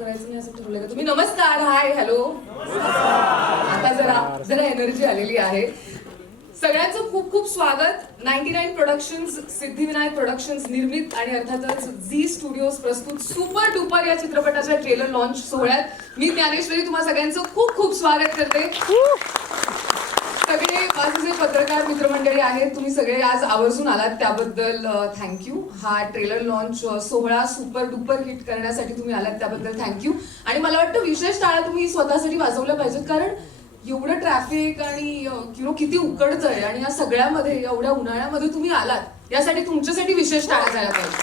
करायचं नाही असं ठरवलं का तुम्ही? नमस्कार, हाय, हॅलो. आता जरा एनर्जी आलेली आहे. सगळ्यांचं खूप खूप स्वागत. 99 प्रोडक्शन्स, सिद्धिविनायक प्रोडक्शन्स निर्मित आणि अर्थातच झी स्टुडिओज प्रस्तुत सुपर डुपर या चित्रपटाच्या ट्रेलर लॉन्च सोहळ्यात मी ज्ञानेश्वरी तुम्हा सगळ्यांचं खूप खूप स्वागत करते. सगळे माझे जे पत्रकार मित्रमंडळी आहेत, तुम्ही सगळे आज आवर्जून आलात त्याबद्दल थँक्यू. हा ट्रेलर लॉन्च सोहळा सुपर डुपर हिट करण्यासाठी तुम्ही आलात त्याबद्दल थँक्यू. आणि मला वाटतं विशेष टाळ्या तुम्ही स्वतःसाठी वाजवल्या पाहिजेत, कारण एवढं ट्रॅफिक आणि किती उकडतंय आणि या सगळ्यामध्ये एवढ्या उन्हाळ्यामध्ये तुम्ही आलात यासाठी तुमच्यासाठी विशेष टाळ्या झाल्या पाहिजे.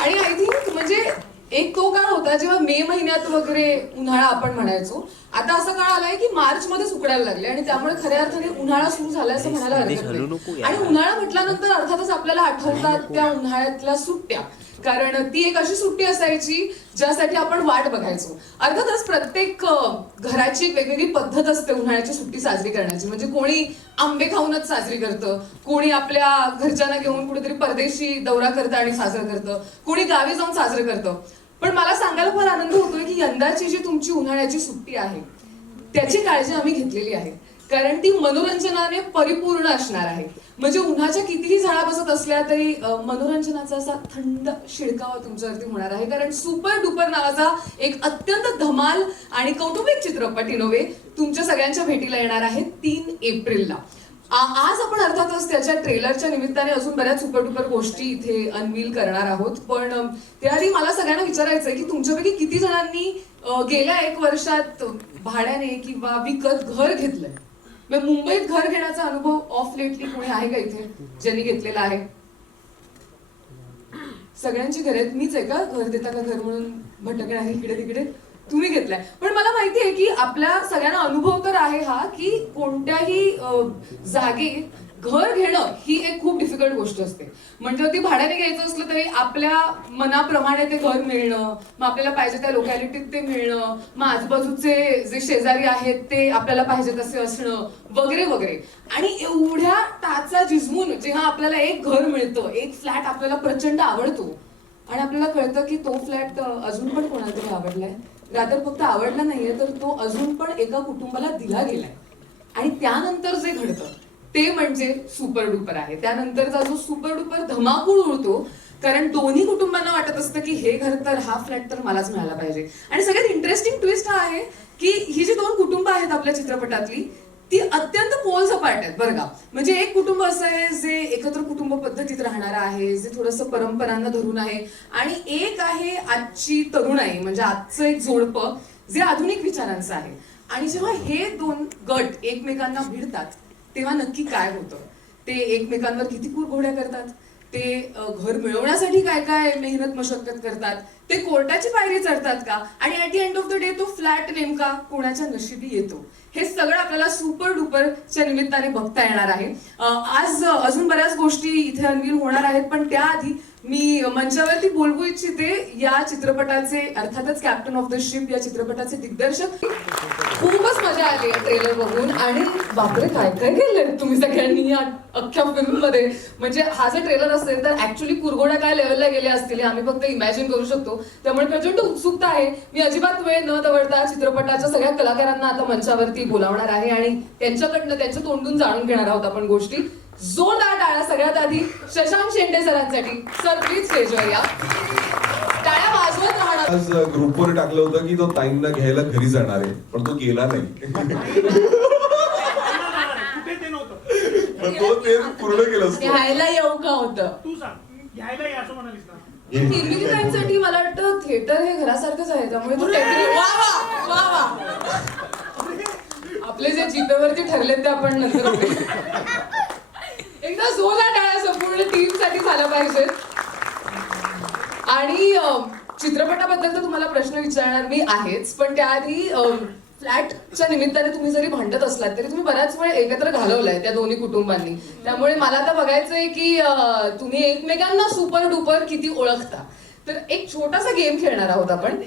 आणि आय थिंक म्हणजे एक तो काळ होता जेव्हा मे महिन्यात वगैरे उन्हाळा आपण म्हणायचो. आता असा काळ आलाय की मार्च मध्ये उकडायला लागले आणि त्यामुळे खऱ्या अर्थाने उन्हाळा सुरू झालाय असं म्हणायला हरकत नाही. आणि उन्हाळा म्हटल्यानंतर अर्थातच आपल्याला आठवतात त्या उन्हाळ्यातल्या सुट्ट्या, कारण ती एक अशी सुट्टी असायची ज्यासाठी आपण वाट बघायचो. अर्थातच प्रत्येक घराची एक वेगवेगळी पद्धत असते उन्हाळ्याची सुट्टी साजरी करण्याची. म्हणजे कोणी आंबे खाऊनच साजरी करतं, कोणी आपल्या घरच्यांना घेऊन कुठेतरी परदेशी दौरा करतं आणि साजरं करतं, कोणी गावी जाऊन साजरं करतं. पण मला सांगायला फार आनंद होतोय की यंदाची जी तुमची उन्हाळ्याची सुट्टी आहे त्याची काळजी आम्ही घेतलेली आहे, कारण ती मनोरंजनाने परिपूर्ण असणार आहे. म्हणजे उन्हाच्या कितीही झळा बसत असल्या तरी मनोरंजनाचा असा थंड शिडकावा तुमच्यावरती होणार आहे, कारण सुपर डुपर नावाचा एक अत्यंत धमाल आणि कौटुंबिक चित्रपट इनोवे तुमच्या सगळ्यांच्या भेटीला येणार आहे 3 एप्रिलला. आज आपण अर्थातच त्याच्या ट्रेलरच्या निमित्ताने अजून बऱ्याच सुपर डुपर गोष्टी इथे अनवील करणार आहोत. पण त्याआधी मला सगळ्यांना विचारायचंय की तुमच्यापैकी किती जणांनी गेल्या 1 वर्षात भाड्याने किंवा विकत घर घेतलंय? मुंबईत घर घेण्याचा अनुभव ऑफ लेटली कोणी आहे का इथे ज्यांनी घेतलेला आहे? सगळ्यांची घर आहेत. मीच आहे का घर देता का घर म्हणून भटकणारी इकडे तिकडे? तुम्ही घेतलाय. पण मला माहिती आहे की आपल्या सगळ्यांना अनुभव तर आहे हा की कोणत्याही जागेत घर घेणं ही एक खूप डिफिकल्ट गोष्ट असते. म्हणजे ती भाड्याने घ्यायचं असलं तरी आपल्या मनाप्रमाणे ते घर मिळणं, मग आपल्याला पाहिजे त्या लोकॅलिटीत ते मिळणं, मग आजूबाजूचे जे शेजारी आहेत ते आपल्याला पाहिजे तसे असणं वगैरे वगैरे. आणि एवढ्या टाचा झिजवून जेव्हा आपल्याला एक घर मिळतं, एक फ्लॅट आपल्याला प्रचंड आवडतो आणि आपल्याला कळतं की तो फ्लॅट अजून पण कोणाला तरी आवडलाय, रात्र फक्त आवडला नाहीये तर तो अजून पण एका कुटुंबाला दिला गेलाय. आणि त्यानंतर जे घडतं ते म्हणजे सुपर डुपर आहे. त्यानंतरचा जो सुपर डुपर धमाकूळ उडतो, कारण दोन्ही कुटुंबांना वाटत असतं की हे घर तर हा फ्लॅट तर मलाच मिळाला पाहिजे. आणि सगळ्यात इंटरेस्टिंग ट्विस्ट हा आहे की ही जी 2 कुटुंब आहेत आपल्या चित्रपटातली ती अत्यंत पोलसपाट आहेत बरं का. म्हणजे एक कुटुंब असं आहे जे एकत्र कुटुंब पद्धतीत राहणार आहे, जे थोडंसं परंपरांना धरून आहे, आणि एक आहे आजची तरुणाई म्हणजे आजचं एक जोडपं जे आधुनिक विचारांचं आहे. आणि जेव्हा हे 2 गट एकमेकांना भिडतात तेव्हा नक्की काय होतं? ते एकमेकांवर किती कुरघोड्या करतात, ते घर मिळवण्यासाठी काय काय मेहनत मशक्कत करतात, ते कोर्टाची पायरी चढतात का, आणि at the end of the day तो फ्लॅट नेमका कोणाच्या नशिबी येतो, हे सगळं आपल्याला सुपर डुपरच्या निमित्ताने बघता येणार आहे. आज अजून बऱ्याच गोष्टी इथे अनवील होणार आहेत, पण त्याआधी मी मंचावरती बोलवू इच्छिते या चित्रपटाचे अर्थातच कॅप्टन ऑफ द शिप या चित्रपटाचे दिग्दर्शक. खूपच मजा आली आहे ट्रेलर बघून. आणि बापरे काय काय केलंय तुम्ही सगळ्यांनी या अख्ख्या फिल्म मध्ये. म्हणजे हा जर ट्रेलर असेल तर ऍक्च्युअली कुरघोड्या काय लेवलला गेल्या असतील आम्ही फक्त इमॅजिन करू शकतो. त्यामुळे प्रचंड उत्सुकता आहे. मी अजिबात वेळ न दवडता चित्रपटाच्या सगळ्या कलाकारांना आता मंचावरती बोलावणार आहे आणि त्यांच्याकडनं त्यांच्या तोंडून जाणून घेणार आहोत आपण गोष्टी. जोरदार टाळ्या सगळ्यात आधी शशांक शेंडे सरांसाठी. सर प्लीज स्टेजवर या. टाळ्या वाजवत राहणार. आज ग्रुपवर टाकलं होतं की तो ताईंना घ्यायला घरी जाणार आहे, पण तो गेला नाही. पण तो ते पूर्ण केलं. घ्यायला येऊ का होतं? तू सांग घ्यायला या असं म्हणालीस ना. निर्मितीसाठी मला वाटतं थिएटर हे घरासारखंच आहे, त्यामुळे तो वा वा वा. आपले जे जिभेवरती ठरलेत ते आपण नंतर एकदा जोरदार टाळ्या संपूर्ण टीम साठी झाला पाहिजे. आणि चित्रपटाबद्दल तर तुम्हाला प्रश्न विचारणार मी आहेच, पण त्याआधी फ्लॅटच्या निमित्ताने तुम्ही जरी भांडत असलात तरी तुम्ही बऱ्याच वेळ एकत्र घालवलाय त्या दोन्ही कुटुंबांनी. त्यामुळे मला आता बघायचंय की तुम्ही एकमेकांना सुपर डुपर किती ओळखता. तर एक छोटासा गेम खेळणार आहोत आपण.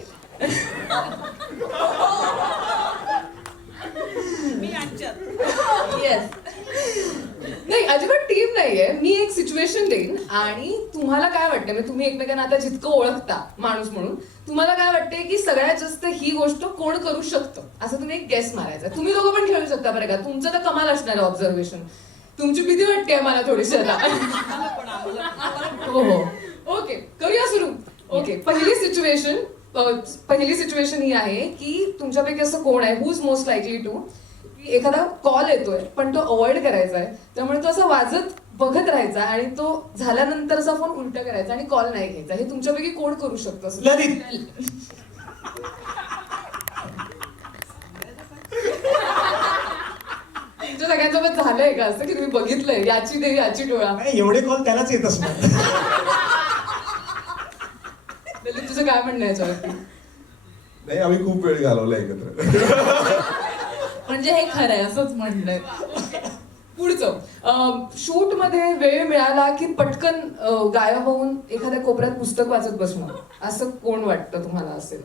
येस नाही अजिबात टीम नाहीये. मी एक सिच्युएशन देईन आणि तुम्हाला काय वाटतं म्हणजे तुम्ही एकमेकांना आता जितकं ओळखता माणूस म्हणून तुम्हाला काय वाटतंय की सगळ्यात जास्त ही गोष्ट कोण करू शकतं असं तुम्ही एक गेस मारायचा. तुम्ही दोघं पण खेळू शकता बरं का. तुमचं तर कमाल असणार आहे ऑब्झर्वेशन. तुमची भीती वाटते मला थोडीशी आता. हो हो ओके करूया सुरू. ओके पहिली सिच्युएशन ही आहे की तुमच्यापैकी असं कोण आहे हु इज मोस्ट लाईकली टू एखादा कॉल येतोय पण तो अवॉइड करायचा आहे त्यामुळे तो असा वाजत बघत राहायचा आणि तो झाल्यानंतरचा फोन उलटा करायचा आणि कॉल नाही घ्यायचा. हे तुमच्यापैकी कोण करू शकतं असं? ललित. तुमच्या सगळ्यांसोबत झालंय का असं की तुम्ही बघितलंय याची देवी याची डोळा? नाही, एवढे कॉल त्यालाच येत असणार. ललित तुझं काय म्हणणं आहे याच्यावरती? नाही आम्ही खूप वेळ घालवला एकत्र. म्हणजे हे खरं आहे असंच म्हणणं. पुढचं शूट मध्ये वेळ मिळाला की पटकन गायब होऊन एखाद्या कोपऱ्यात पुस्तक वाचत बसणं असं कोण वाटतं तुम्हाला असेल?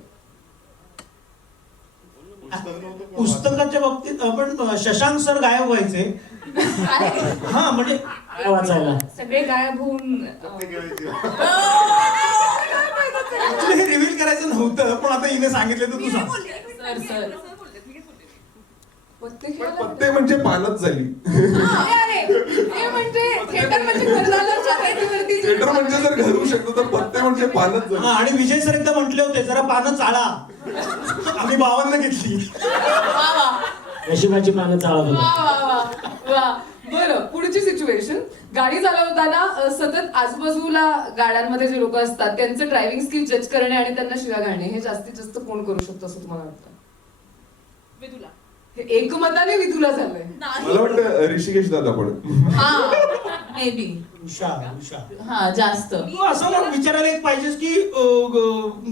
पुस्तकाच्या बाबतीत आपण शशांक सर गायब व्हायचे. हा म्हणजे वाचायला सगळे गायब होऊन Actually हे रिव्हील करायचं नव्हतं पण आता हिने सांगितलं तर तू सांग. सर सर पत्ते पण खेळायला पत्ते म्हणजे पानच झाली. अरे, हे म्हणजे थिएटर म्हणजे घरदाराच्या पेटीवरती थिएटर म्हणजे जर घालू शकतो तर पत्ते म्हणजे पानच हा झाली. आणि विजय सर एकदा म्हटले होते जरा पानं चाळा. आम्ही 52 घेतली. नशिबाची पानं चाळवलं. वा वा वा वा. बरं पुढची सिच्युएशन गाडी चालवताना सतत आजूबाजूला गाड्यांमध्ये जे लोक असतात त्यांचं ड्रायव्हिंग स्किल जज करणे आणि त्यांना शिव्या घालणे हे जास्तीत जास्त कोण करू शकतो असं तुम्हाला वाटतं? विदुला. हे एकमताने विधूला झालंय. मला वाटतं ऋषिकेश दादा पण. हा मे बी. उषा उषा हा जास्त. तू असं मग विचारायला एक पाहिजेस की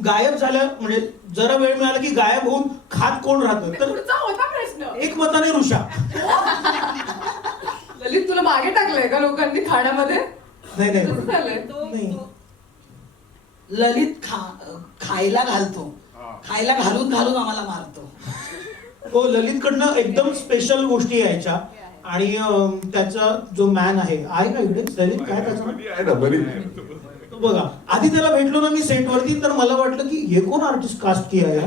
गायब झालं म्हणजे जरा वेळ मिळाला की गायब होऊन खात कोण राहतं तर पुढचा होता प्रश्न. एक मताने ऋषा. ललित तुला मागे टाकलंय का लोकांनी खाण्यामध्ये? नाही नाही कसं झालंय? नाही. ललित खायला घालतो. खायला घालून घालून आम्हाला मारतो. हो ललितकडनं एकदम स्पेशल गोष्टी यायच्या आणि त्याचा जो मॅन आहे का इकडे ललित काय त्याचं नाव? आहे ना बरी. तो बघा आधी त्याला भेटलो ना मी सेटवरती तर मला वाटलं की हे कोण आर्टिस्ट कास्ट किया यार.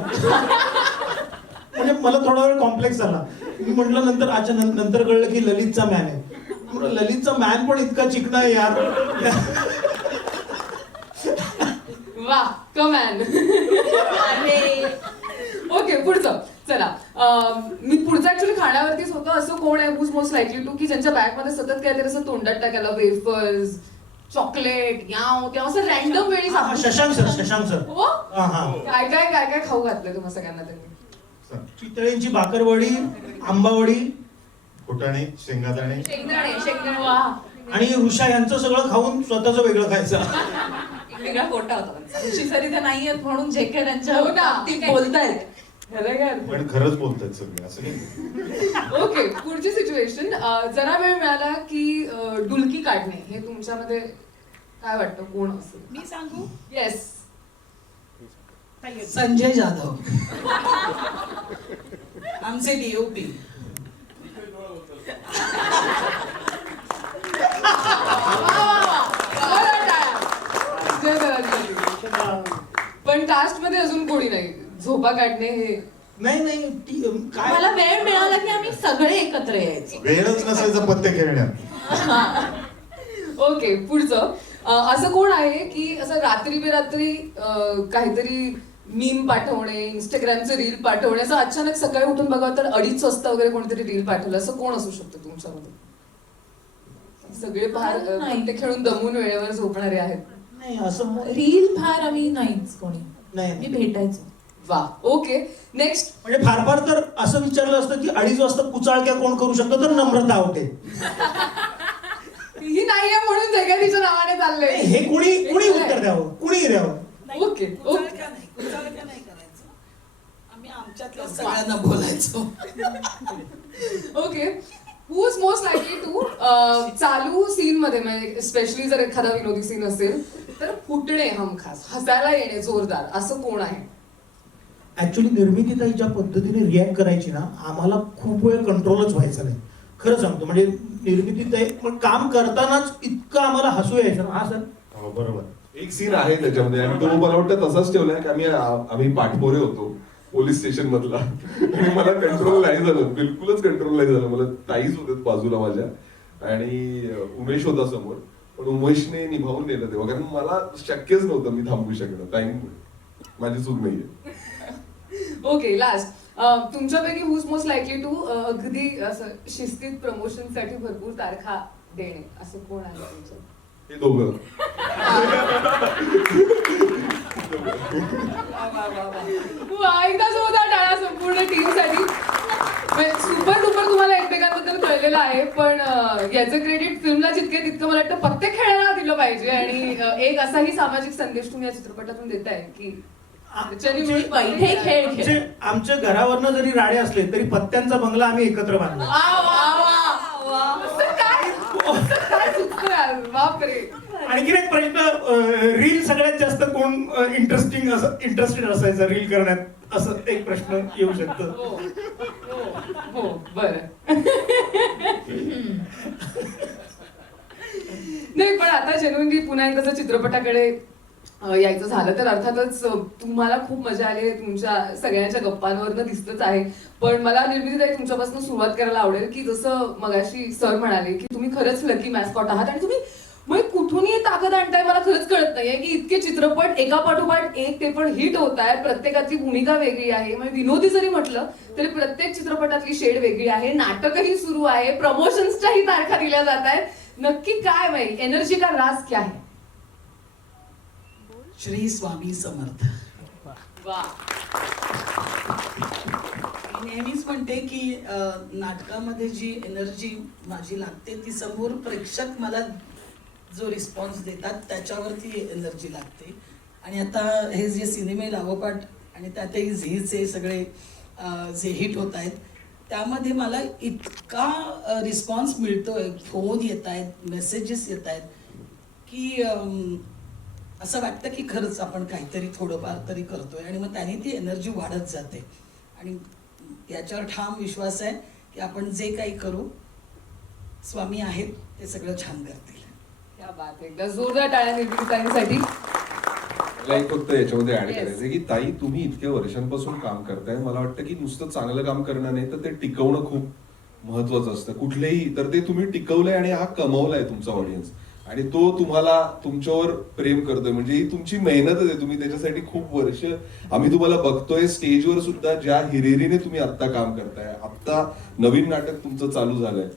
म्हणजे मला थोडा वेळ कॉम्प्लेक्स झाला. मी म्हटलं नंतर नंतर कळलं की ललितचा मॅन आहे. म्हटलं ललितचा मॅन पण इतका चिकना आहे यार. वा कमॅन. ओके पुढचं चला. मी पुढचं ऍक्च्युली खाण्यावरतीच होतं. असं कोण आहे हुज मोस्ट लाईकली टू की ज्यांच्या बॅग मध्ये सतत काहीतरी असं तोंडात टाकायला वेफर्स चॉकलेट याव त्या असं रॅन्डम वेळी सापडतं. शशांक सर. हो? हा हा. काय काय काय काय खाऊ घातलंय तुम्हा सगळ्यांना त्यांनी? पितळेंची भाकरवडी, आंबावडी फुटाणे, शेंगादाणे. शेंगदाणे वा. आणि ऋषा यांचं सगळं खाऊन स्वतःच वेगळं खायचं. एक वेगळा कोटा होता त्यांचा. ऋषी सर इथे नाहीयेत म्हणून जे काही त्यांच्या हो ना. बाबतीत बोलतायत. खरं काय? पण खरंच बोलतात सगळे असं नाही. ओके पुढची सिच्युएशन जरा वेळ मिळाला की डुलकी काढणे हे तुमच्यामध्ये काय वाटतं कोण असेल? मी सांगू येस. संजय जाधव आमचे डीओपी. पण कास्ट मध्ये अजून कोणी नाही. झोपा काढणे हे नाही काय मला वेळ मिळाला की आम्ही सगळे एकत्र यायचो. वेळच नसायचं पत्ते खेळण्यात. ओके पुढचं असं कोण आहे की असं रात्री बेरात्री काहीतरी मीम पाठवणे इंस्टाग्रामचे रील पाठवणे असं अचानक सकाळी उठून बघा तर 2:30 वाजता वगैरे कोणतरी रील पाठवलं असं कोण असू शकतं तुमच्यामध्ये? सगळे फार पत्ते खेळून दमून वेळेवर झोपणारे आहेत. नाही असं रील फार आम्ही नाहीच कोणी. नाही मी भेटायचो. वा ओके नेक्स्ट. म्हणजे फार तर असं विचारलं असतं की 2:30 वाजता पुचाळक्या कोण करू शकतो तर नम्रता आवटे. ही नाहीये म्हणून जगातीच्या नावाने चाललंय. हे कुणी उत्तर द्यावं कुणी द्यावं. ओके कुचाळक्या नाही करायचं. आम्ही आमच्यातल्या सगळ्यांना बोलायचो. Okay who is most likely to चालू सीन मध्ये म्हणजे स्पेशली जर एखादा विनोदी सीन असेल तर फुटणे हमखास हसायला येणे जोरदार असं कोण आहे? ऍक्च्युली निर्मितीताई ज्या पद्धतीने रिॲक्ट करायची ना आम्हाला खूप वेळ कंट्रोलच व्हायचं नाही. खरं सांगतो म्हणजे निर्मितीत पण काम करतानाच इतकं आम्हाला हसू यायचं. हा सर हो बरोबर. एक सीन आहे त्याच्यामध्ये आणि तो मला वाटतं तसाच ठेवलाय की आम्ही पाठपोरे होतो पोलीस स्टेशन मधला आणि मला कंट्रोल नाही झालं, बिलकुलच कंट्रोल नाही झालं. मला ताईच होते बाजूला माझ्या आणि उमेश होता समोर, पण उमेशने निभावून नेलं तेव्हा, कारण मला शक्यच नव्हतं मी थांबू शकणं टाइममुळे. माझी चूक नाहीये. ओके, लास्ट तुमच्यापैकी हुज मोस्ट लाईकली टू अगदी असं शिस्तीत प्रमोशन साठी भरपूर तारखा देणे, असं कोण आहे तुमचं? हे दोघं. एकदा होता टाळा संपूर्ण टीम साठी. सुपर डुपर तुम्हाला एकमेकांबद्दल कळलेलं आहे, पण याचं क्रेडिट फिल्मला जितके तितकं मला वाटतं पत्ते खेळायला दिलं पाहिजे. आणि एक असाही सामाजिक संदेश तुम्ही या चित्रपटातून देताय की चली मिळून बैठे खेळ खेळ. आमच्या घरावरनं जरी राडे असले तरी पत्त्यांचा बंगला आम्ही एकत्र बांधला. काय सुचतं यार, बापरे. आणखी एक प्रश्न, रील सगळ्यात जास्त कोण इंटरेस्टेड असायचं रील करण्यात, असं एक प्रश्न येऊ शकतो. हो बरं. नाही, पण आता जेन्युइनली पुन्हा एकदा जर चित्रपटाकडे यायचं झालं तर अर्थातच तुम्हाला खूप मजा आली आहे, तुमच्या सगळ्यांच्या गप्पांवरनं दिसतच आहे. पण मला निर्मितीताई तुमच्यापासून सुरुवात करायला आवडेल की जसं मगाशी सर म्हणाले की तुम्ही खरंच लकी मॅस्कॉट आहात आणि तुम्ही म्हणजे कुठूनही ताकद आणताय मला खरंच कळत नाहीये की इतके चित्रपट एका पाठोपाठ एक ते पण हिट होत आहेत, प्रत्येकाची भूमिका वेगळी आहे. म्हणजे विनोदी जरी म्हटलं तरी प्रत्येक चित्रपटातली शेड वेगळी आहे, नाटकही सुरू आहे, प्रमोशन्सच्याही तारखा दिल्या जात आहेत. नक्की काय माहिती एनर्जी का राज क्या है? श्री स्वामी समर्थ. वा. मी नेहमीच म्हणते की नाटकामध्ये जी एनर्जी माझी लागते ती समोर प्रेक्षक मला जो रिस्पॉन्स देतात त्याच्यावरती एनर्जी लागते. आणि आता हे जे सिनेमे लागोपाठ आणि त्यातही झीचे सगळे जे हिट होत आहेत त्यामध्ये मला इतका रिस्पॉन्स मिळतोय, फोन येत आहेत, मेसेजेस येत आहेत की असं वाटतं की खरंच आपण काहीतरी थोडंफार तरी करतोय आणि मग त्याने ती एनर्जी वाढत जाते. आणि याच्यावर ठाम विश्वास आहे की आपण जे काही करू स्वामी आहेत ते सगळं छान करतील. क्या बात आहे. एकदा जोरदार टाळ्या निर्मितीताईंसाठी. मला एक फक्त याच्यामध्ये ऍड करायचं की ताई तुम्ही इतक्या वर्षांपासून काम करताय, मला वाटतं की नुसतं चांगलं काम करणं नाही तर ते टिकवणं खूप महत्वाचं असतं कुठलेही. तर ते तुम्ही टिकवलंय आणि हा कमावलाय तुमचा ऑडियन्स आणि तो तुम्हाला तुमच्यावर प्रेम करतोय, म्हणजे ही तुमची मेहनतच आहे. तुम्ही त्याच्यासाठी खूप वर्ष आम्ही तुम्हाला बघतोय स्टेजवर सुद्धा ज्या हिरिरीने तुम्ही आत्ता काम करताय. आत्ता नवीन नाटक तुमचं चालू झालंय.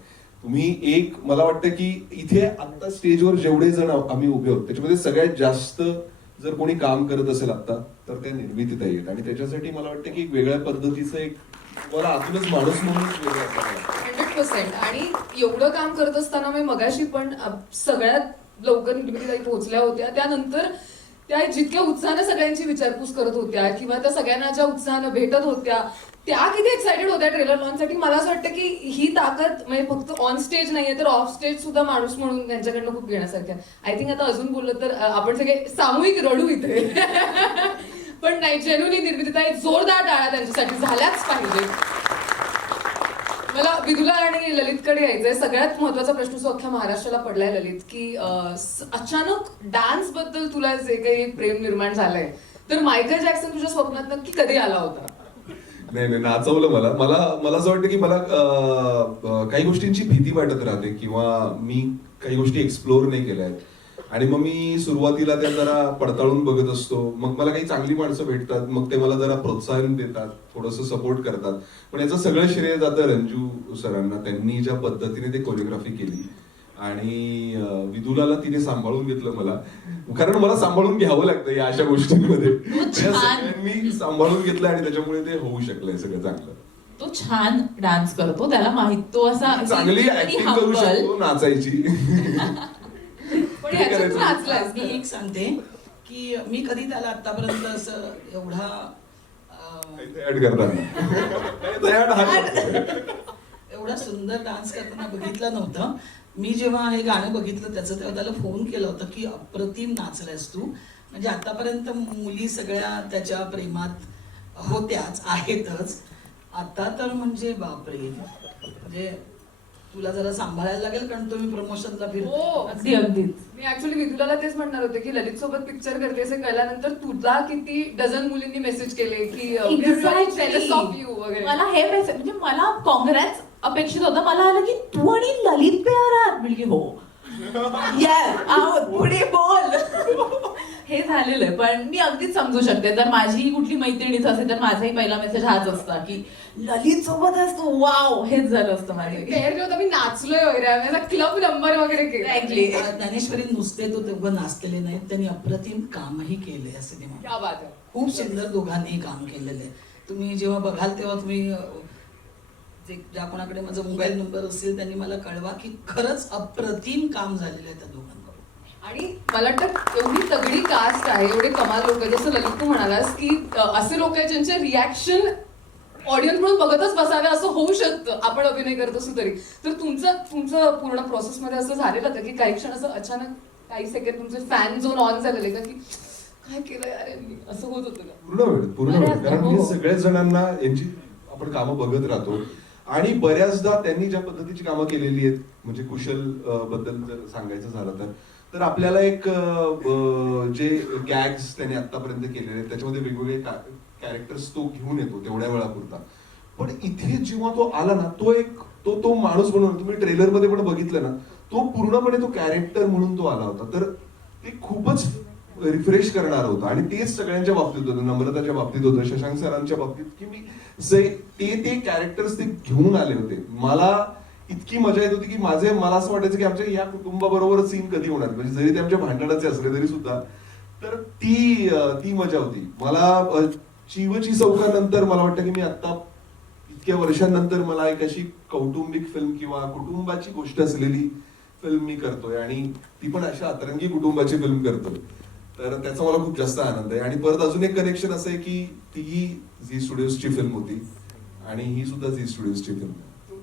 तुम्ही एक मला वाटतं की इथे आत्ता स्टेजवर जेवढे जण आम्ही उभे आहोत त्याच्यामध्ये सगळ्यात जास्त जर कोणी काम करत असेल आता तर त्या निर्मितीताई आहेत. आणि त्याच्यासाठी मला वाटतं की एक वेगळ्या पद्धतीचं एक मला आतूनच माणूस म्हणूनच वेगळं असावं. 100%. आणि एवढं काम करत असताना मी मगाशी पण सगळ्यात लवकर निर्मितीताई पोहोचल्या होत्या, त्यानंतर त्या जितक्या उत्साहानं सगळ्यांची विचारपूस करत होत्या किंवा त्या सगळ्यांना ज्या उत्साहानं भेटत होत्या त्या किती एक्साइटेड होत्या ट्रेलर लॉन्चसाठी. मला असं वाटतं की ही ताकद म्हणजे फक्त ऑन स्टेज नाहीये तर ऑफ स्टेज सुद्धा माणूस म्हणून त्यांच्याकडनं खूप घेण्यासारखं आहे. आय थिंक आता अजून बोललं तर आपण सगळे सामूहिक रडू इथे. पण नाही, जेन्युइनली निर्मितीताई जोरदार टाळ्या त्यांच्यासाठी झाल्याच पाहिजे. मला विदुला आणि ललितकडे यायचंय. सगळ्यात महत्वाचा प्रश्न जो अख्ख्या महाराष्ट्राला पडलाय ललित की अचानक डान्स बद्दल तुला जे काही प्रेम निर्माण झालंय तर मायकल जॅक्सन तुझ्या स्वप्नात नक्की कधी आला होता? नाही नाही, नाचवलं मला असं वाटतं की मला काही गोष्टींची भीती वाटत राहते किंवा मी काही गोष्टी एक्सप्लोर नाही केल्या आहेत आणि मग मी सुरुवातीला त्या जरा पडताळून बघत असतो. मग मला काही चांगली माणसं भेटतात, मग ते मला जरा प्रोत्साहन देतात, थोडंसं सपोर्ट करतात. पण याचं सगळं श्रेय जातं रंजू सरांना. त्यांनी ज्या पद्धतीने ते कोरिओग्राफी केली आणि विदुलाला तिने सांभाळून घेतलं मला, कारण मला सांभाळून घ्यावं लागतं या अशा गोष्टींमध्ये. मी सांभाळून घेतलं आणि त्याच्यामुळे ते होऊ शकलंय सगळं चांगलं. तो छान डान्स करतो, त्याला माहित, तो असा चांगली ऍक्टिंग करू शकतो, नाचायची. पण ह्याच्यात तू नाचलास. मी एक सांगते की मी कधी त्याला आतापर्यंत असं एवढा ऍड करताना एवढा सुंदर डान्स करताना बघितलं नव्हतं. मी जेव्हा हे गाणं बघितलं त्याचं तेव्हा त्याला फोन केला होता की अप्रतिम नाचलायस तू. म्हणजे आतापर्यंत मुली सगळ्या त्याच्या प्रेमात होत्याच आहेतच, आता तर म्हणजे बापरे. म्हणजे तुला जरा सांभाळायला लागेल कारण तुम्ही प्रमोशनला हो. फिरतो अगदी अगदीच. मी ऍक्च्युली विदुलाला तेच म्हणणार होते की ललित सोबत पिक्चर करते असं कळल्यानंतर तुला किती डझन मुलींनी मेसेज केले की Exactly. ऑफ यू वगैरे. मला हे मेसेज म्हणजे मला काँग्रेस अपेक्षित होतं. मला आलं की तू आणि ललित पेअर आहात. म्हणजे हो Yes, आहोत, पुढे बोल. हे झालेलं आहे. पण मी अगदीच समजू शकते जर माझी कुठली मैत्रिणीच असेल तर माझाही पहिला मेसेज हाच असता की ललित सोबत असतो, वाव, हेच झालं असतं माझे. पेअर जेव्हा आम्ही नाचलोय वगैरे आम्ही क्लब नंबर वगैरे केला. Exactly. ज्ञानेश्वरी नुसते तो तेव्हा नाचलेले नाहीत, त्यांनी अप्रतिम कामही केले या सिनेमात. क्या बात आहे. खूप सुंदर दोघांनी काम केलेलं आहे. तुम्ही जेव्हा बघाल तेव्हा तुम्ही ज्या कोणाकडे माझा मोबाईल नंबर असेल त्यांनी मला कळवा की खरंच अप्रतिम काम झालेलं आहे त्या दोघांकडून. आणि मला वाटतं एवढी तगडी कास्ट आहे, एवढे कमाल लोक आहे, जसं ललित तू म्हणालास की असे लोक आहेत ज्यांचे रिॲक्शन ऑडियन्स म्हणून बघतच बसावे असं होऊ शकतं आपण अभिनय करत असू तरी. तर तुमचं पूर्ण प्रोसेसमध्ये असं झालेलं होतं की काही क्षण असं अचानक काही सेकंड तुमचे फॅन झोन ऑन झालेले का की काय केलं यार यांनी? असं होत होतं का? पूर्ण वेळ कारण हो. मी सगळ्याच जणांना यांची आपण कामं बघत राहतो आणि बऱ्याचदा त्यांनी ज्या पद्धतीची कामं केलेली आहेत म्हणजे कुशल बद्दल जर सांगायचं झालं तर आपल्याला एक जे गॅग्स त्यांनी आतापर्यंत केलेले आहेत त्याच्यामध्ये वेगवेगळे कॅरेक्टर्स तो घेऊन येतो तेवढ्या वेळापुरता. पण इथे जेव्हा तो आला ना तो माणूस म्हणून तुम्ही ट्रेलर मध्ये पण बघितलं ना तो पूर्णपणे तो कॅरेक्टर म्हणून तो आला होता. तर ते खूपच रिफ्रेश करणार होतं आणि तेच सगळ्यांच्या बाबतीत होतं, नम्रताच्या बाबतीत होतं, शशांक सरांच्या बाबतीत की मी ते कॅरेक्टर्स ते घेऊन आले होते. मला इतकी मजा येत होती की मला असं वाटायचं की आमच्या या कुटुंबाबरोबर सीन कधी होणार म्हणजे जरी ते आमच्या भांडणाचे असले तरी सुद्धा. तर ती मजा होती. मला चिवची चौकानंतर मला वाटतं की मी आता इतक्या वर्षांनंतर मला एक अशी कौटुंबिक फिल्म किंवा कुटुंबाची गोष्ट असलेली फिल्म मी करतोय आणि ती पण अशा अतरंगी कुटुंबाची फिल्म करतोय. तर त्याचा मला खूप जास्त आनंद आहे. आणि परत अजून एक कनेक्शन असं आहे की ती झी स्टुडिओजची फिल्म होती आणि ही सुद्धा झी स्टुडिओजची फिल्म.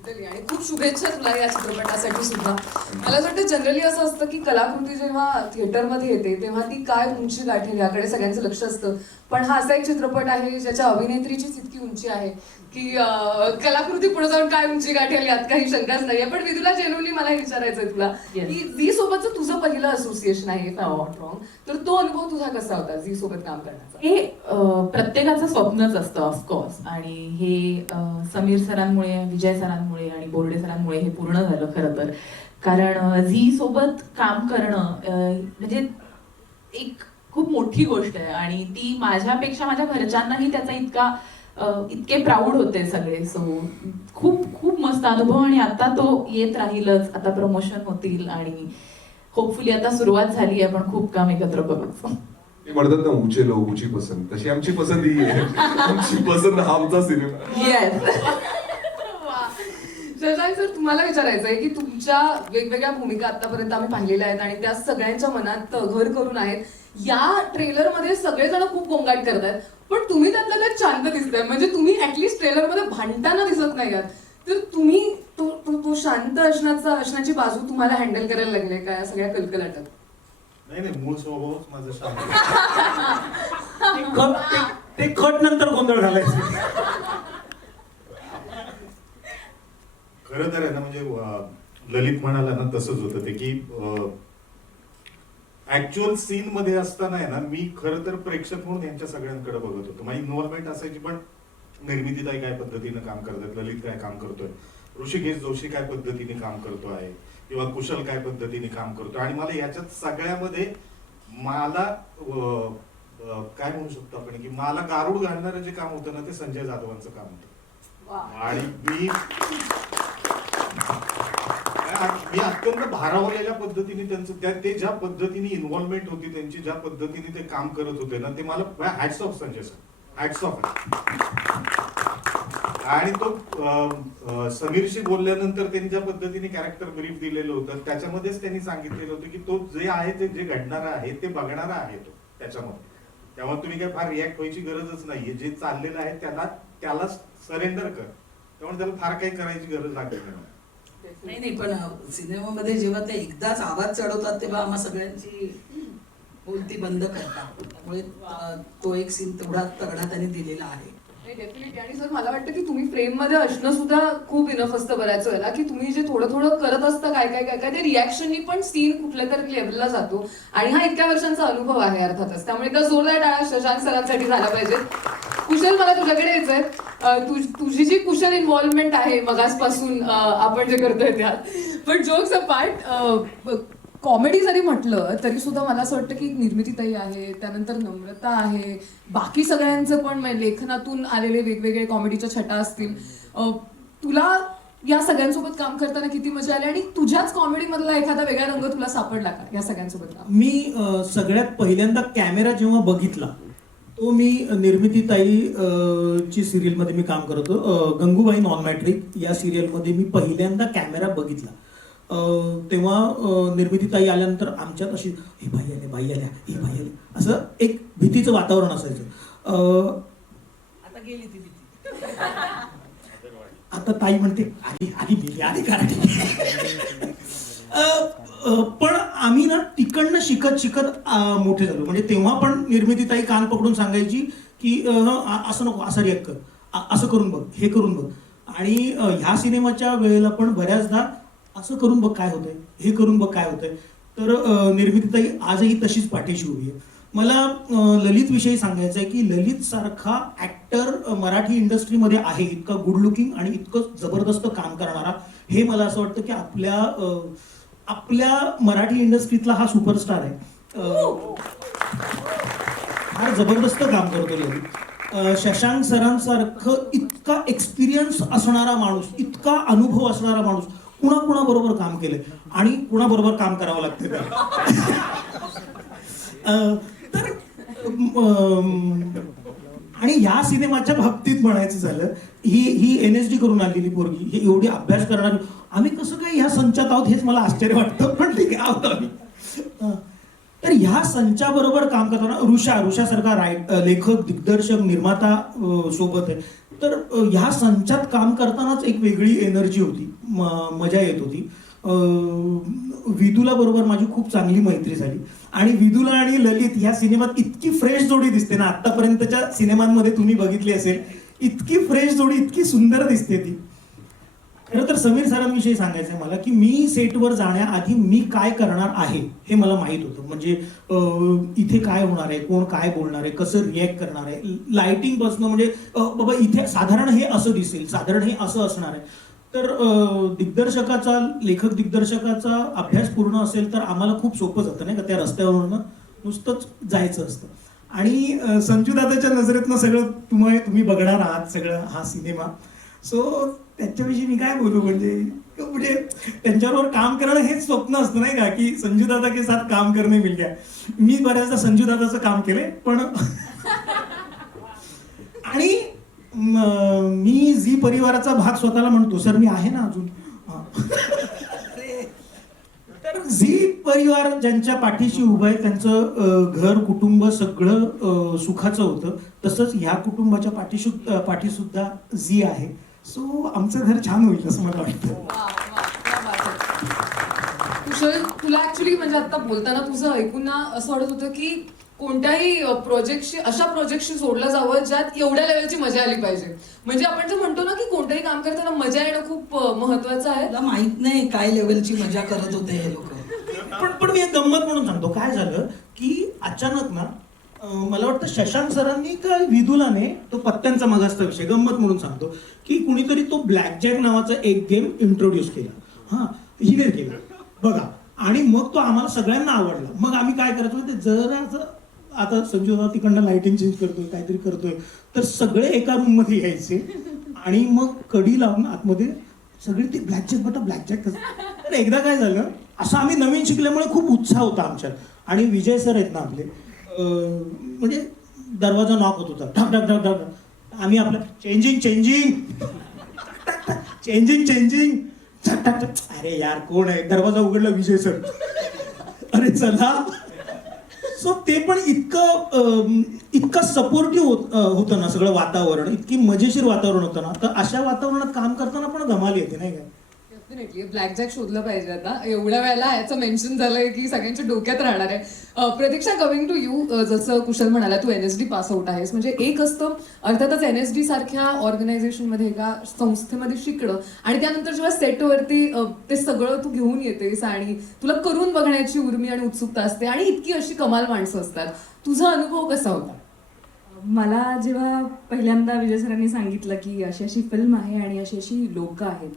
Totally. आणि खूप शुभेच्छा तुला या चित्रपटासाठी सुद्धा. मला असं वाटतं जनरली असं असतं की कलाकृती जेव्हा थिएटरमध्ये येते तेव्हा ती काय उंची गाठेल याकडे सगळ्यांचं लक्ष असतं. पण हा असा एक चित्रपट आहे ज्याच्या अभिनेत्रीचीच इतकी उंची आहे की कलाकृती पुढे जाऊन काय उंची गाठेल यात काही शंकाच नाहीये. पण विदुला जेन्युइनली मला हे विचारायचंय तुला Yes. की झी सोबतचं तुझं पहिलं असोसिएशन आहे if I'm not wrong. तर तो अनुभव तुझा कसा होता झी सोबत काम करण्याचा? हे प्रत्येकाचं स्वप्नच असतं ऑफकोर्स. आणि हे समीर सरांमुळे, विजय सरांमुळे आणि बोर्डे सरांमुळे हे पूर्ण झालं खरं तर. कारण झी सोबत काम करणं म्हणजे एक खूप मोठी गोष्ट आहे आणि ती माझ्यापेक्षा माझ्या घरच्यांनाही त्याचा इतके प्राऊड होते सगळे. सो खूप खूप मस्त अनुभव आणि आता तो येत राहीलच. आता प्रमोशन होतील आणि होपफुली आता सुरुवात झाली आहे पण खूप काम एकत्र करू. ते म्हणतात ना ऊंचे लोक ऊंची पसंत, तशी आमची पसंत ही आहे. आमची पसंत हा आमचा सिनेमा. येस. शशांक सर तुम्हाला विचारायचं आहे की तुमच्या वेगवेगळ्या भूमिका आतापर्यंत आम्ही पाहिलेल्या आहेत आणि त्या सगळ्यांच्या मनात घर करून आहेत. या ट्रेलर मध्ये सगळेजण खूप गोंगाट करतायत पण तुम्ही त्यातल्या त्यात शांत दिसताय. म्हणजे तुम्ही ऍटलीस्ट ट्रेलर मध्ये भांडताना दिसत नाही आहात. तर तुम्ही तो शांत असण्याची बाजू तुम्हाला हँडल करायला लागले का या सगळ्या कलकलाटात? नाही मूळ स्वभावच माझं शांत. ते कट नंतर गोंधळ घालायचं. खरं तर आहे ना म्हणजे ललित म्हणाला ना तसंच होतं ते की ऍक्च्युअल सीन मध्ये असताना आहे ना मी खरं तर प्रेक्षक म्हणून यांच्या सगळ्यांकडे बघत होतो. माझी इन्व्हॉल्वमेंट असायची पण निर्मितीताई काय पद्धतीनं काम करतात, ललित काय काम करतोय, ऋषिकेश जोशी काय पद्धतीने काम करतो आहे किंवा कुशल काय पद्धतीने काम करतो. आणि मला याच्यात सगळ्यामध्ये मला काय म्हणू शकतो आपण की मला गारुड घालणारं जे काम होतं ना ते संजय जाधवांचं काम होतं. आणि मी अत्यंत भारावलेल्या पद्धतीने त्यांचं ते ज्या पद्धतीने इन्व्हॉल्वमेंट होती त्यांची, ज्या पद्धतीने ते काम करत होते ना ते मला hats off Sanjay sir, hats off. आणि तो समीरशी बोलल्यानंतर त्यांनी ज्या पद्धतीने कॅरेक्टर ब्रीफ दिलेलं होतं त्याच्यामध्येच त्यांनी सांगितलेलं होतं की तो जे आहे ते जे घडणारा आहे ते बघणारा आहे तो त्याच्यामध्ये. त्यामुळे तुम्ही काय फार रिॲक्ट व्हायची गरजच नाहीये. जे चाललेलं आहे त्याला सरेंडर कर. त्यामुळे त्याला फार काही करायची गरज लागत नाही पण सिनेमामध्ये जेव्हा ते एकदाच आवाज चढवतात तेव्हा आम्हा सगळ्यांची बोलती बंद करतात. त्यामुळे तो एक सीन तेवढा तगडा त्यांनी दिलेला आहे. डेफिनेटली. आणि सर मला वाटतं की तुम्ही फ्रेम मध्ये असणं सुद्धा खूप इनफ असतं बऱ्याच वेळेला, की तुम्ही जे थोडं थोडं करत असतं काय काय काय काय ते रिॲक्शननी पण सीन कुठल्या तरी लेवलला जातो. आणि हा इतक्या वर्षांचा अनुभव आहे अर्थातच. त्यामुळे एकदा जोरदार टाळ्या शशांक सरांसाठी झाला पाहिजे. कुशल, मला तुझ्याकडे यायचंय. तुझी जी कुशल इन्व्हॉल्वमेंट आहे मगासपासून आपण जे करतोय त्यात, पण जोक्स अपार्ट, कॉमेडी जरी म्हटलं तरी सुद्धा मला असं वाटतं की निर्मितीताई आहे, त्यानंतर नम्रता आहे, बाकी सगळ्यांचं पण लेखनातून आलेले वेगवेगळे कॉमेडीच्या छटा असतील. तुला या सगळ्यांसोबत काम करताना किती मजा आली आणि तुझ्याच कॉमेडी मधला एखादा वेगळा रंग तुला सापडला का या सगळ्यांसोबत काम? मी सगळ्यात पहिल्यांदा कॅमेरा जेव्हा बघितला तो मी निर्मितीताई ची सिरियलमध्ये मी काम करतो, गंगूबाई नॉन मॅट्रिक या सिरियलमध्ये मी पहिल्यांदा कॅमेरा बघितला. तेव्हा निर्मितीताई आल्यानंतर आमच्यात अशी हे बाई आल्या बाई आल्या ही बाई आली असं एक भीतीचं वातावरण असायचं. आता गेली ती भीती. आता ताई म्हणते आली आली गेली आली कराठी. पण आम्ही ना तिकडनं शिकत शिकत मोठे झालो. म्हणजे तेव्हा पण निर्मितीताई कान पकडून सांगायची की असं नको, असं रिॲक्ट कर, असं करून बघ, हे करून बघ. आणि ह्या सिनेमाच्या वेळेला पण बऱ्याचदा असं करून बघ काय होतंय, हे करून बघ काय होतंय. तर निर्मितीताई आजही तशीच पाठीशी उभी आहे. मला ललित विषयी सांगायचं आहे की ललित सारखा ऍक्टर मराठी इंडस्ट्रीमध्ये आहे, इतका गुड लुकिंग आणि इतकं जबरदस्त काम करणारा. हे मला असं वाटतं की आपल्या मराठी इंडस्ट्रीतला हा सुपरस्टार आहे. फार जबरदस्त काम करतो ललित. शशांक सरांसारखं इतका एक्सपिरियन्स असणारा माणूस, इतका अनुभव असणारा माणूस कुणाबरोबर काम केलंय आणि कुणाबरोबर काम करावं लागतं तर आणि ह्या सिनेमाच्या बाबतीत म्हणायचं झालं, ही NSD करून आलेली पोरगी, ही एवढी अभ्यास करणारी, आम्ही कसं काय ह्या संचात आहोत हेच मला आश्चर्य वाटतं, पण ठीक आहे आहोत आम्ही. तर ह्या संचाबरोबर काम करताना ऋषा सारखा लेखक, दिग्दर्शक, निर्माता सोबत आहे. तर ह्या संचात काम करतानाच एक वेगळी एनर्जी होती, मजा येत होती. विदूला बरोबर माझी खूप चांगली मैत्री झाली आणि विदूला आणि ललित ह्या सिनेमात इतकी फ्रेश जोडी दिसते ना, आतापर्यंतच्या सिनेमांमध्ये तुम्ही बघितली असेल, इतकी फ्रेश जोडी, इतकी सुंदर दिसते ती. खरं तर समीर सरांविषयी सांगायचं आहे मला की मी सेटवर जाण्याआधी मी काय करणार आहे हे मला माहीत होतं. म्हणजे इथे काय होणार आहे, कोण काय बोलणार आहे, कसं रिॲक्ट करणार आहे, लाइटिंग पासून म्हणजे बाबा इथे साधारण हे असं दिसेल, साधारण हे असं असणार आहे. तर लेखक दिग्दर्शकाचा अभ्यास पूर्ण असेल तर आम्हाला खूप सोपं जातं नाही का, त्या रस्त्यावरून नुसतंच जायचं असतं. आणि संजू दादाच्या नजरेतनं सगळं तुम्ही बघणार आहात सगळं हा सिनेमा. सो त्याच्याविषयी मी काय बोलू, म्हणजे त्यांच्याबरोबर काम करणं हेच स्वप्न असतं नाही का, की संजू दादा के साथ काम करणे मिल गया. मी बऱ्याचदा संजू दादाचं काम केलंय पण आणि मी झी परिवाराचा भाग स्वतःला म्हणतो, सर मी आहे ना अजून. तर झी परिवार ज्यांच्या पाठीशी उभं आहे त्यांचं घर कुटुंब सगळं सुखाचं होतं, तसंच ह्या कुटुंबाच्या पाठी सुद्धा झी आहे. सो आमचं घर छान होईल असं मला वाटतं. कुशल, तुला ऍक्च्युली म्हणजे आता बोलताना तुझं ऐकून ना असं वाटत होतं की कोणत्याही अशा प्रोजेक्टशी जोडलं जावं ज्यात एवढ्या लेवलची मजा आली पाहिजे. म्हणजे आपण जे म्हणतो ना की कोणतंही काम करताना मजा येणं खूप महत्वाचं आहे. मला माहित नाही काय लेवलची मजा करत होते हे लोक. पण मी एक गंमत म्हणून सांगतो, काय झालं की अचानक ना मला वाटतं शशांक सरांनी का विदुलाने तो पत्त्यांचा मगासचा विषय गंमत म्हणून सांगतो की कुणीतरी तो ब्लॅक जॅक नावाचा एक गेम इंट्रोड्यूस केला, हिने केला बघा, आणि मग तो आम्हाला सगळ्यांना आवडला. मग आम्ही काय करतो ते जरा आता संजू दादा तिकडनं लाइटिंग चेंज करतोय, काहीतरी करतोय, तर सगळे एका रूम मध्ये यायचे आणि मग कडी लावून आतमध्ये सगळी ती ब्लॅक जॅक तर एकदा काय झालं, असं आम्ही नवीन शिकल्यामुळे खूप उत्साह होता आमच्यात. आणि विजय सर आहेत ना आपले, म्हणजे दरवाजा नॉक होत होता, ढक ढक ढक ढक, आम्ही आपलं चेंजिंग अरे यार कोण आहे, दरवाजा उघडला विजय सर, अरे चला. सो ते पण इतकं सपोर्टिव्ह होतं ना सगळं वातावरण, इतकी मजेशीर वातावरण होतं ना. तर अशा वातावरणात काम करताना पण धमाल येते नाही काय. डेफिनेटली ब्लॅक जॅक शोधलं पाहिजे आता एवढ्या वेळेला याचं मेन्शन झालंय की सगळ्यांच्या डोक्यात राहणार आहे. प्रतीक्षा, कमिंग टू यू, जसं कुशल म्हणाला तू NSD पास आउट आहेस, म्हणजे एक असतं अर्थातच NSD सारख्या ऑर्गनायझेशनमध्ये एका संस्थेमध्ये शिकणं आणि त्यानंतर जेव्हा सेटवरती ते सगळं तू घेऊन येतेस आणि तुला करून बघण्याची उर्मी आणि उत्सुकता असते आणि इतकी अशी कमाल माणसं असतात, तुझा अनुभव कसा होता? मला जेव्हा पहिल्यांदा विजय सरांनी सांगितलं की अशी अशी फिल्म आहे आणि अशी अशी लोक आहेत,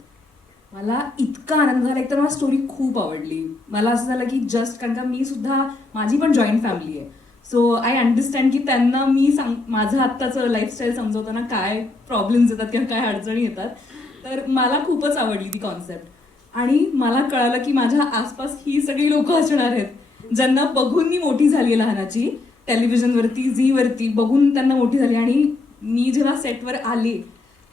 मला इतका आनंद झाला. एक तर मला स्टोरी खूप आवडली. मला असं झालं की जस्ट कारण का मी सुद्धा, माझी पण जॉईंट फॅमिली आहे, सो आय अंडरस्टँड की त्यांना मी माझं आत्ताचं लाईफस्टाईल समजवताना काय प्रॉब्लेम्स येतात किंवा काय अडचणी येतात. तर मला खूपच आवडली ती कॉन्सेप्ट आणि मला कळालं की माझ्या आसपास ही सगळी लोक असणार आहेत ज्यांना बघून मी मोठी झाली आहे लहानाची, टेलिव्हिजनवरती झीवरती बघून त्यांना मोठी झाली. आणि मी जेव्हा सेटवर आले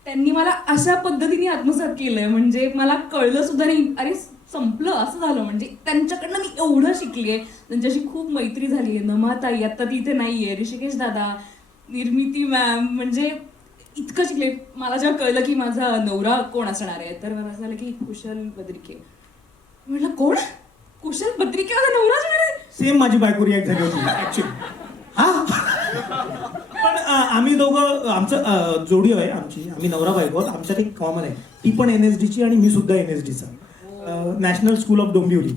त्यांनी मला अशा पद्धतीने आत्मसात केलंय म्हणजे मला कळलं सुद्धा नाही, अरे संपलं असं झालं. म्हणजे त्यांच्याकडनं मी एवढं शिकले, त्यांच्याशी खूप मैत्री झाली आहे. नमाताई आता ती इथे नाहीये, ऋषिकेश दादा, निर्मिती मॅम, म्हणजे इतकं शिकले. मला जेव्हा कळलं की माझा नवरा कोण असणार आहे तर मला असं झालं की कुशल बद्रिके. म्हटलं कोण? कुशल बद्रिके माझा नवरा असणार आहे? सेम माझी बायको रिॲक्ट झाली होती ऍक्च्युली. हा पण आम्ही दोघं, आमचं जोडी आहे आमची, आम्ही नवरा बायको, आमच्यात एक कॉमन आहे, ती पण NSDची आणि मी सुद्धा NSDचा, नॅशनल स्कूल ऑफ डोंबिवली.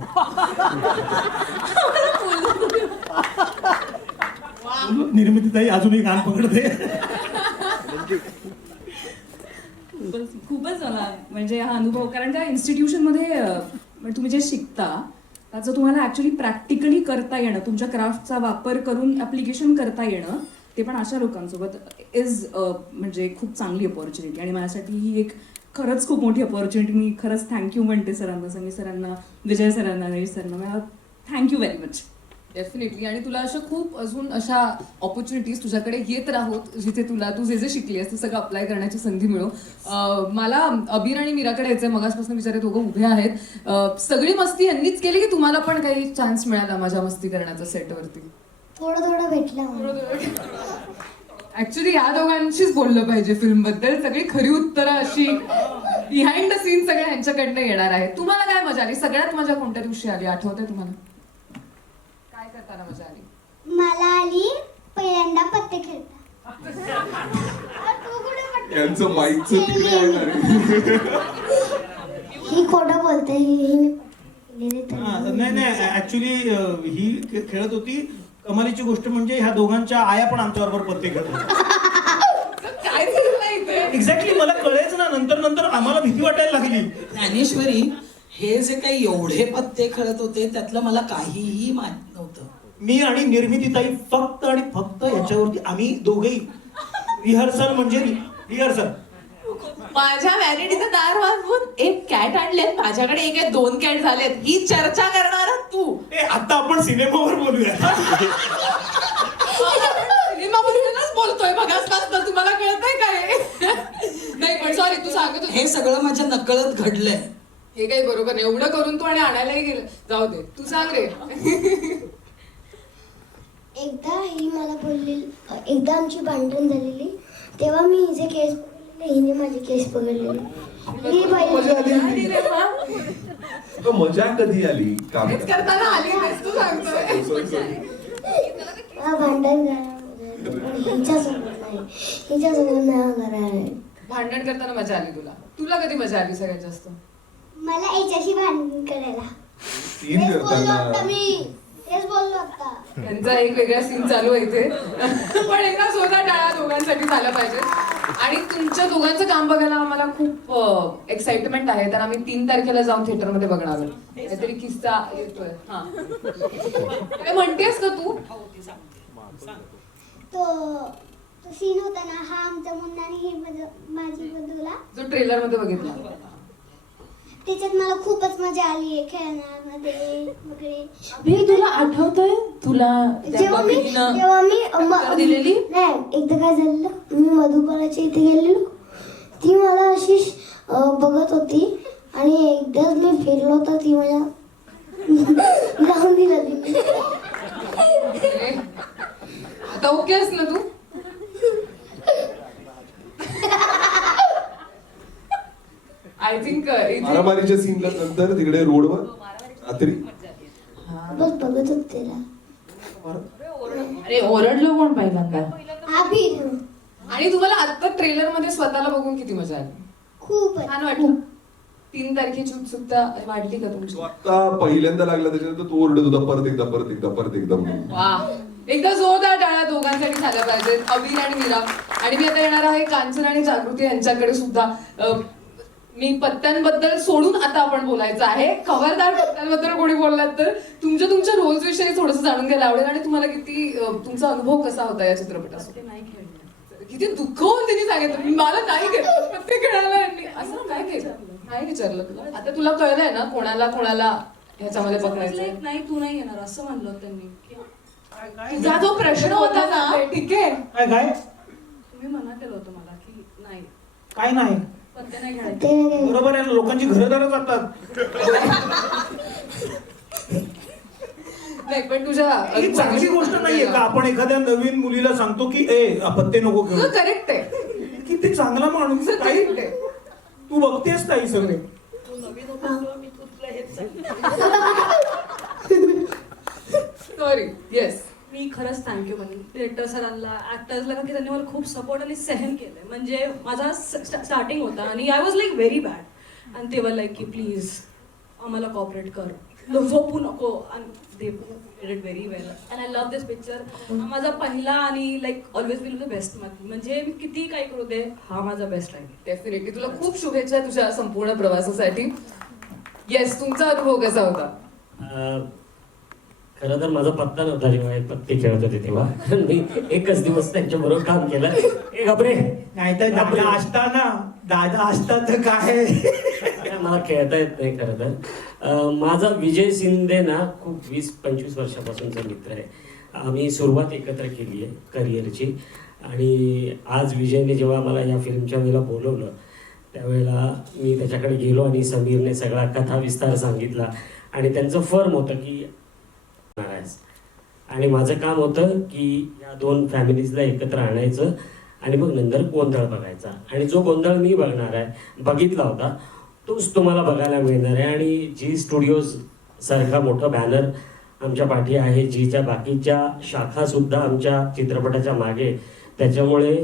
निर्मितीताई अजूनही कान पकडते. खूपच मला म्हणजे हा अनुभव, कारण का इन्स्टिट्यूशनमध्ये तुम्ही जे शिकता त्याचं तुम्हाला ऍक्च्युली प्रॅक्टिकली करता येणं, तुमच्या क्राफ्टचा वापर करून ऍप्लिकेशन करता येणं, ते पण अशा लोकांसोबत इज म्हणजे खूप चांगली अपॉर्च्युनिटी. आणि माझ्यासाठी ही एक खरंच खूप मोठी अपॉर्च्युनिटी. मी खरंच थँक्यू म्हणते सरांना, समीर सरांना, विजय सरांना, नरेश सरांना. मला थँक्यू व्हेरी मच. डेफिनेटली. आणि तुला अशा खूप अजून अशा ऑपॉर्च्युनिटीज तुझ्याकडे येत राहोत जिथे तुला तू जे जे शिकलीस ते सगळं अप्लाय करण्याची संधी मिळो. मला अबीर आणि मीराकडे यायचंय, मगासपासून विचारे दोघं उभे आहेत. सगळी मस्ती यांनीच केली की तुम्हाला पण काही चान्स मिळाला माझ्या मस्ती करण्याचा सेटवरती? थोडं थोडं भेटलं. ऍक्च्युली या दोघांशीच बोललं पाहिजे फिल्म बद्दल. सगळी खरी उत्तरं अशी बिहाइंड द सीन सगळ्या यांच्याकडनं येणार आहे. तुम्हाला काय मजा आली? सगळ्यात मजा कोणत्या दिवशी आली आठवतंय तुम्हाला? काय करताना मजा आली? मला आली पहिल्यांदा पत्ते खेळता. तू कुठे पत्ते यांचं माईकचं तिकडे येणार आहे. ही खोटं बोलते, ही नाही नाही, ऍक्च्युली ही खेळत होती. कमालीची गोष्ट म्हणजे ह्या दोघांच्या आया पण आमच्याबरोबर पत्ते खेळत होत्या. काय झालं इथे? एक्झॅक्टली मला कळायचं ना, नंतर नंतर आम्हाला भीती वाटायला लागली. ज्ञानेश्वरी, हे जे काही एवढे पत्ते खेळत होते त्यातलं मला काहीही माहित नव्हतं. मी आणि निर्मितीताई फक्त आणि फक्त याच्यावरती आम्ही दोघेही रिहर्सल म्हणजे रिहर्सल. माझ्या व्हॅनिटीचं दार वाजवून एक कॅट आणलेत, माझ्याकडे एक आहे, 2 कॅट झालेत, ही चर्चा करणार तू? आता आपण सिनेमावर बोलूया. सिनेमामधूनच बोलतोय मगासपासून, तुम्हाला कळतंय काय? नाही पण सॉरी, तू सांगत होती. हे सगळं माझ्या नकळत घडलंय. हे काही बरोबर नाही. एवढं करून तू आणि आणायलाही गेलं. जाऊ दे, तू सांग रे. एकदा ही मला बोललेली, एकदा आमची भांडण झालेली तेव्हा मी हिचे केस पकडलेले, हिने माझे केस पकडलेले. ही बाई मजा कधी आली काम हेच करताना आली नाहीस तू सांगतोय. भांडण हिच्यासोबत नाही, हिच्यासोबत नाही करायला. भांडण करताना मजा आली तुला? तुला कधी मजा आली सगळ्यात जास्त? मला याच्याशी भांडण करायला. सीन तेच बोललो आता करताना. मी, तेच बोललो आता. त्यांचा एक वेगळा सीन चालू आहे इथे. पण एकदा स्वतः टाळा दोघांसाठी झालं पाहिजे. आणि तुमच्या दोघांचं काम बघायला आम्हाला खूप एक्साइटमेंट आहे. तर आम्ही 3 तारखेला जाऊन थिएटरमध्ये बघणार आहोत. काहीतरी किस्सा येतोय. हा, काय म्हणतेस का तू? तो सीन होता ना, हा आमचा मुन्ना आणि ही माझी बंधूला, जो ट्रेलर मध्ये बघितला, त्याच्यात मला खूपच मजा आली खेळण्यामध्ये वगैरे. मी तुला आठवतंय तुला त्या जेव्हा मी टक्कर दिलेली? नाही, एकदा काय झालेलं, मी मधुबालाच्या इथे गेलेलो, ती मला अशी बघत होती आणि एकदाच मी फिरलो तर ती मला लावून दिली. आता ओके आहेस ना तू? आय थिंक इथे मारामारीच्या सीनला नंतर तिकडे रोडवर रात्री बस बघत होते त्याला. अरे ओरडलो कोण पहिल्यांदा? आबिर आणि तुम्हाला आता ट्रेलर मध्ये स्वतःला बघून किती मजा आली? खूप छान वाटलं? 3 तारखेची उत्सुकता वाढली का तुमची? तो आता पहिल्यांदा लागला त्याच्यानंतर तो ओरडत होता परत एकदा म्हणून. वा, एकदा जोरदार टाळ्या दोघांसाठी झाल्या पाहिजेत, अबीर आणि मीरा. आणि मी आता येणार आहे कांचन आणि जागृती यांच्याकडे सुद्धा. मी पत्त्यांबद्दल सोडून आता आपण बोलायचं आहे. खबरदार पत्त्यांबद्दल कोणी बोललात तर तुमच्या रोल्स विषयी थोडंसं जाणून घ्यायला आवडेल. आणि तुम्हाला किती तुमचा अनुभव कसा होता या चित्रपटासोबत? किती दुःख होऊन त्यांनी सांगितलं मला नाही घेतलं, पत्ते खेळायला यांनी. असं काय केलं? नाही विचारलं तुला? आता तुला कळलंय ना कोणाला ह्याच्यामध्ये बघायचं? नाही तू नाही येणार असं म्हणलं त्यांनी. तुझा जो प्रश्न होता ना, ठीक आहे, काय तुम्ही मना केलं होतं मला की नाही काय नाही पत्ते नाही खेळायचे. ते बरोबर आहे ना, लोकांची घरदारच जातात. नाही पण तुझ्या ही चांगली गोष्ट नाहीये का आपण एखाद्या नवीन मुलीला सांगतो की ए पत्ते नको घेऊ. करेक्ट आहे. किती चांगला माणूस तुझं काही correct आहे. तू बघतेस ताई सगळे. तू नवीन होता तेव्हा मी तुला हेच सांगितलं. सॉरी. येस. मी खरंच थँक्यू म्हणेन डिरेक्टर सरांना, ऍक्टर्सला, कारण की त्यांनी मला खूप सपोर्ट आणि सहन केलंय. म्हणजे माझा स्टार्टिंग होता आणि I was like very bad आणि ते वर लाईक की प्लीज आम्हाला कॉपरेट कर, झोपू नको. They did it very well and I love this picture. माझा पहिला आणि like always will the best. म्हणजे मी किती काही करू दे, हा माझा बेस्ट आहे. डेफिनेटली. तुला खूप शुभेच्छा तुझ्या संपूर्ण प्रवासासाठी. येस, तुमचा अनुभव कसा होता? खरं तर माझा पत्ता नव्हता जेव्हा हे पत्ते खेळत होते तेव्हा. मी एकच दिवस त्यांच्या बरोबर काम केलं. ए घाबरे, नाहीतर दादा असता तर काय. मला खेळता येत नाही खरं तर. माझा विजय शिंदे ना खूप 20-25 वर्षापासूनचा मित्र आहे. आम्ही सुरुवात एकत्र केली आहे करिअरची. आणि आज विजयने जेव्हा मला या फिल्मच्या वेळेला बोलवलं त्यावेळेला मी त्याच्याकडे गेलो आणि समीरने सगळा कथा विस्तार सांगितला. आणि त्यांचं फर्म होतं की आणि माझं काम होतं की या 2 फॅमिलीजला एकत्र आणायचं आणि मग नंतर गोंधळ बघायचा. आणि जो गोंधळ मी बघितला होता तोच तुम्हाला बघायला मिळणार आहे. आणि जी स्टुडिओज सारखा मोठा बॅनर आमच्या पाठी आहे, जीच्या बाकीच्या शाखासुद्धा आमच्या चित्रपटाच्या मागे. त्याच्यामुळे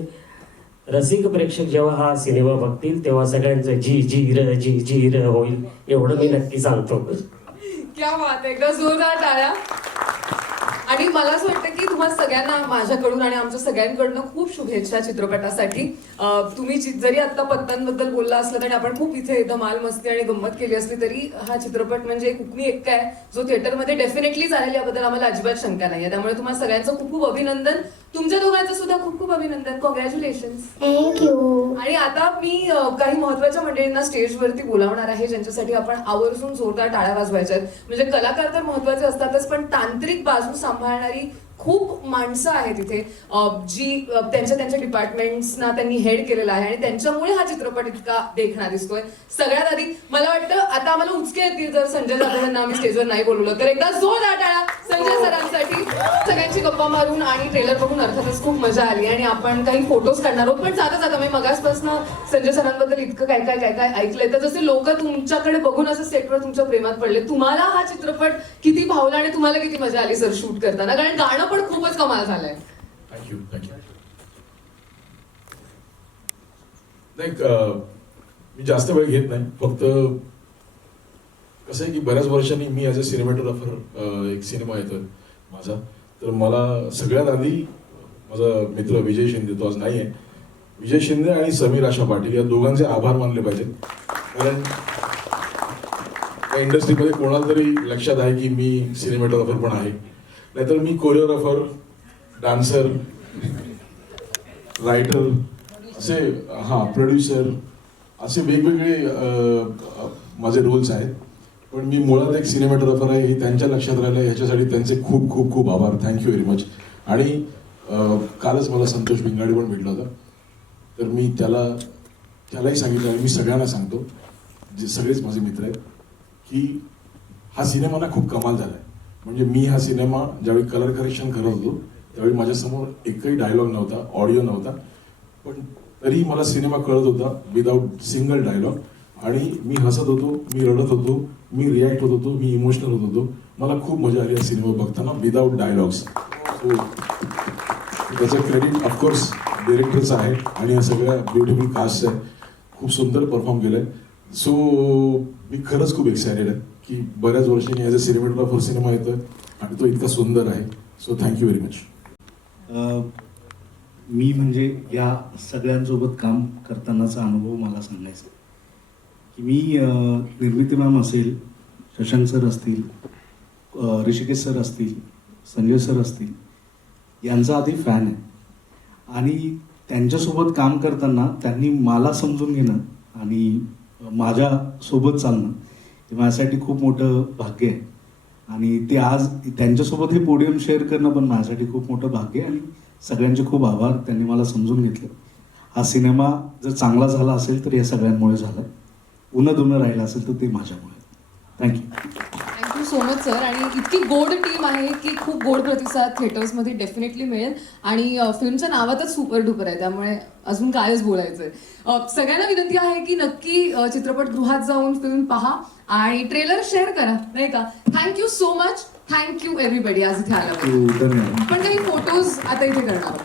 रसिक प्रेक्षक जेव्हा हा सिनेमा बघतील तेव्हा सगळ्यांचं जी र होईल एवढं मी नक्की सांगतो. क्या बात आहे, एकदा जोरदार टाळ्या. आणि मला असं वाटतं की तुम्हाला सगळ्यांना माझ्याकडून आणि आमच्या सगळ्यांकडनं खूप शुभेच्छा चित्रपटासाठी. तुम्ही जरी आता पत्त्यांबद्दल बोलला असला तरी आपण खूप इथे धमाल मस्ती आणि गंमत केली असली तरी हा चित्रपट म्हणजे कुकमी एक्का आहे जो थिएटरमध्ये डेफिनेटली चालेल याबद्दल आम्हाला अजिबात शंका नाही आहे. त्यामुळे तुम्हाला सगळ्यांचं खूप खूप अभिनंदन. तुमच्या दोघांचं सुद्धा खूप खूप अभिनंदन. कॉंग्रॅच्युलेशन्स. थँक्यू. आणि आता मी काही महत्त्वाच्या मंडळींना स्टेजवरती बोलावणार आहे ज्यांच्यासाठी आपण आवर्जून जोरदार टाळ्या वाजवायच्या आहेत. म्हणजे कलाकार तर महत्त्वाचे असतातच पण तांत्रिक बाजू सांभाळणारी खूप माणसं आहेत इथे जी त्यांच्या डिपार्टमेंट्सना त्यांनी हेड केलेलं आहे आणि त्यांच्यामुळे हा चित्रपट इतका देखणा दिसतोय. सगळ्यात आधी मला वाटतं आता आम्हाला उचके येतील जर संजय जाधव यांना आम्ही स्टेजवर नाही बोलवलं तर. एकदा जोरदार टाळ्या संजय सरांसाठी. सगळ्यांची गप्पा मारून आणि ट्रेलर बघून अर्थातच खूप मजा आली आणि आपण काही फोटोज काढणार आहोत. पण जाता मी मगासपासून संजय सरांबद्दल इतकं काय ऐकलंय तर जसे लोक तुमच्याकडे बघून असं सेटवर तुमच्या प्रेमात पडले. तुम्हाला हा चित्रपट किती भावला आणि तुम्हाला किती मजा आली सर शूट करताना? कारण गाणं पण खूपच कमाल झालंय. थँक्यू. नाही मी जास्त वेळ घेत नाही. फक्त कसं आहे की बऱ्याच वर्षांनी मी ॲज अ सिनेमॅटोग्राफर एक सिनेमा येतोय माझा. तर मला सगळ्यात आधी माझा मित्र विजय शिंदे, तो आज नाही आहे, विजय शिंदे आणि समीर आशा पाटील या दोघांचे आभार मानले पाहिजेत. कारण या इंडस्ट्रीमध्ये कोणाला तरी लक्षात आहे की मी सिनेमॅटोग्राफर पण आहे. नाहीतर मी कोरिओग्राफर, डान्सर, रायटर असे प्रोड्युसर असे वेगवेगळे माझे रोल्स आहेत. पण मी मुळात एक सिनेमॅटोग्राफर आहे हे त्यांच्या लक्षात राहिलं ह्याच्यासाठी त्यांचे खूप खूप खूप आभार. Thank you very much. आणि कालच मला संतोष भिंगाडे पण भेटला होता. तर मी त्यालाही सांगितलं आणि मी सगळ्यांना सांगतो जे सगळेच माझे मित्र आहेत की हा सिनेमा ना खूप कमाल झाला आहे. म्हणजे मी हा सिनेमा ज्यावेळी कलर करेक्शन करत होतो त्यावेळी माझ्यासमोर एकही डायलॉग नव्हता, ऑडिओ नव्हता, पण तरी मला सिनेमा कळत होता विदाऊट सिंगल डायलॉग. आणि मी हसत होतो, मी रडत होतो, मी रिॲक्ट होत होतो, मी इमोशनल होत होतो. मला खूप मजा आली हा सिनेमा बघताना विदाऊट डायलॉग्स. सो त्याचं क्रेडिट ऑफकोर्स डिरेक्टरचं आहे आणि या सगळ्या ब्युटिफुल कास्ट आहे. खूप सुंदर परफॉर्म केलं आहे. सो मी खरंच खूप एक्सायटेड आहे की बऱ्याच वर्षांनी ॲज अ सिनेमॅटोग्राफर सिनेमा येतोय आणि तो इतका सुंदर आहे. So thank you very much. मी म्हणजे या सगळ्यांसोबत काम करतानाचा अनुभव मला सांगायचा की मी निर्मिती मॅम असेल, शशांक सर असतील, ऋषिकेश सर असतील, संजय सर असतील, यांचा आधी फॅन आहे आणि त्यांच्यासोबत काम करताना त्यांनी मला समजून घेणं आणि माझ्यासोबत चालणं हे माझ्यासाठी खूप मोठं भाग्य आहे. आणि ते आज त्यांच्यासोबत हे पोडियम शेअर करणं पण माझ्यासाठी खूप मोठं भाग्य आहे आणि सगळ्यांचे खूप आभार. त्यांनी मला समजून घेतलं. हा सिनेमा जर चांगला झाला असेल तर या सगळ्यांमुळे झाला. उन्हा राहिला असेल तर ते माझ्यामुळे. Thank you. Thank you so much sir. आणि इतकी गोड टीम आहे की खूप गोड प्रतिसाद थिएटर्समध्ये डेफिनेटली मिळेल आणि फिल्मच्या नावातच सुपर डुपर आहे, त्यामुळे अजून कायच बोलायचंय. सगळ्यांना विनंती आहे की नक्की चित्रपटगृहात जाऊन फिल्म पहा आणि ट्रेलर शेअर करा, नाही का. Thank you so much. Thank you everybody आज इथे आल्यावर. धन्यवाद. आपण काही फोटोज आता इथे करणार आहोत.